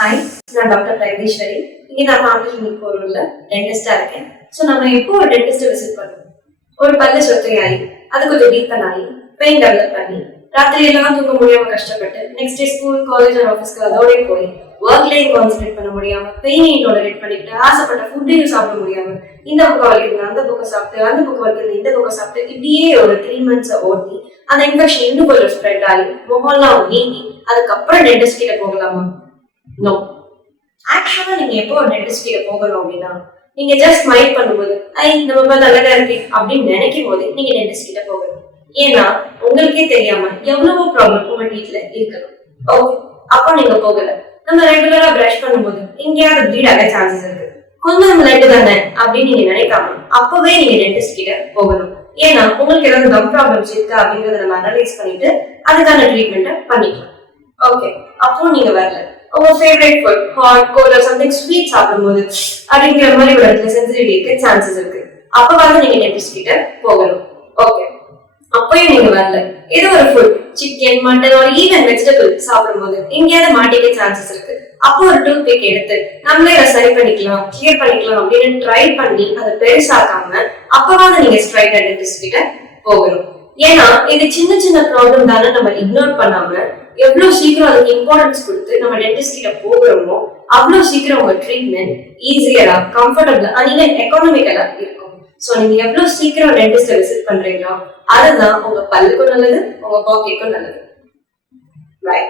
Hi, நான் doctor Pragatheeswari. இங்கே நான் ஃபேமிலி கிளினிக் போகிறோம்ல டென்டிஸ்டா இருக்கேன். ஸோ நம்ம எப்போ ஒரு டென்டிஸ்ட்டை விசிட் பண்ணுவோம்? ஒரு பல்லு சொத்தையாகி அது கொஞ்சம் டீப்பன் ஆகி பெயின் டெவலப் பண்ணி ராத்திரி எல்லாம் தூங்க முடியாம கஷ்டப்பட்டு next day school college and ஆஃபீஸ்க்கு அதோட போய் ஒர்க்லேயும் கான்சென்ட்ரேட் பண்ண முடியாம பெயினையும் டாலரேட் பண்ணிக்கிட்டு ஆசைப்பட்ட ஃபுட்டையும் சாப்பிட முடியாம இந்த பக்கம் வலிக்குது அந்த பக்கம் சாப்பிட்டு அந்த பக்கம் வலிக்குது இந்த பக்கம் சாப்பிட்டு இப்படியே ஒரு 3 months ஓட்டி அந்த இன்ஃபெக்ஷன் இன்னும் கொஞ்சம் ஸ்ப்ரெட் ஆகி முகம்லாம் நீங்கி அதுக்கப்புறம் டென்டிஸ்ட் கிட்ட போகலாமா? நோ. ஆக்சுவலா நீங்க எப்போ ஒரு டென்டிஸ்ட் கிட்ட போகணும் அப்படின்னா, நீங்க ஜஸ்ட் ஸ்மைல் பண்ணும்போது நம்ம பல் அழகா இருக்கு அப்படின்னு நினைக்கும் போது நீங்க டென்டிஸ்ட் கிட்ட போகணும். ஏன்னா உங்களுக்கே தெரியாம எவ்வளவோ ப்ராப்ளம் உங்க டீத்ல இருக்கலாம். ஓகே, அப்போ நீங்க போகல. நம்ம ரெகுலரா பிரஷ் பண்ணும்போது எங்கேயாவது ப்ளீட் ஆக சான்சஸ் இருக்கு. கொஞ்சம் லட்டு தானே அப்படின்னு நீங்க நினைக்காம அப்பவே நீங்க டென்டிஸ்ட் கிட்ட போகணும். ஏன்னா உங்களுக்கு ஏதாவது கம் ப்ராப்ளம்ஸ் இருக்கா அப்படிங்கறத நம்ம அனலைஸ் பண்ணிட்டு அதுக்கான ட்ரீட்மெண்ட்டை பண்ணிக்கலாம். ஓகே, அப்போ நீங்க வரல. உங்க favourite food hot cold or something sweet சாப்பிடும்போது அப்படிங்கிற மாதிரி ஒரு இடத்துல சென்சிட்டிவிட்டி இருக்க சான்சஸ் இருக்கு. அப்ப வந்து நீங்க டென்டிஸ்ட் கிட்ட போகணும். ஓகே, அப்பயும் நீங்க வரல. இது ஒரு ஃபுட் சிக்கன் மட்டன் ஒரு ஈவன் வெஜிடபிள் சாப்பிடும்போது எங்கேயாவது மாட்டிக்க சான்சஸ் இருக்கு. அப்போ ஒரு டூத் பிக் எடுத்து நம்மளே அதை சரி பண்ணிக்கலாம் கிளியர் பண்ணிக்கலாம் அப்படின்னு ட்ரை பண்ணி அதை பெருசாக்காம அப்பவாவது நீங்க ஸ்ட்ரைட்டா டென்டிஸ்ட் கிட்ட போகணும். ஏன்னா இது சின்ன சின்ன ப்ராப்ளம் தானே நம்ம இக்னோர் பண்ணாம எவ்வளவு சீக்கிரம் அதுக்கு இம்பார்ட்டன்ஸ் கொடுத்து நம்ம டென்டிஸ்ட் கிட்ட போகிறோமோ அவ்வளவு சீக்கிரம் உங்க ட்ரீட்மெண்ட் ஈஸியரா கம்ஃபர்டபிளா அண்ட் எக்கனாமிக்கலா இருக்கும். சோ நீங்க எவ்வளவு சீக்கிரம் டென்டிஸ்ட விசிட் பண்றீங்களோ அதுதான் உங்க பல்லுக்கும் நல்லது, உங்க பாக்கெட்டுக்கும் நல்லது. பை.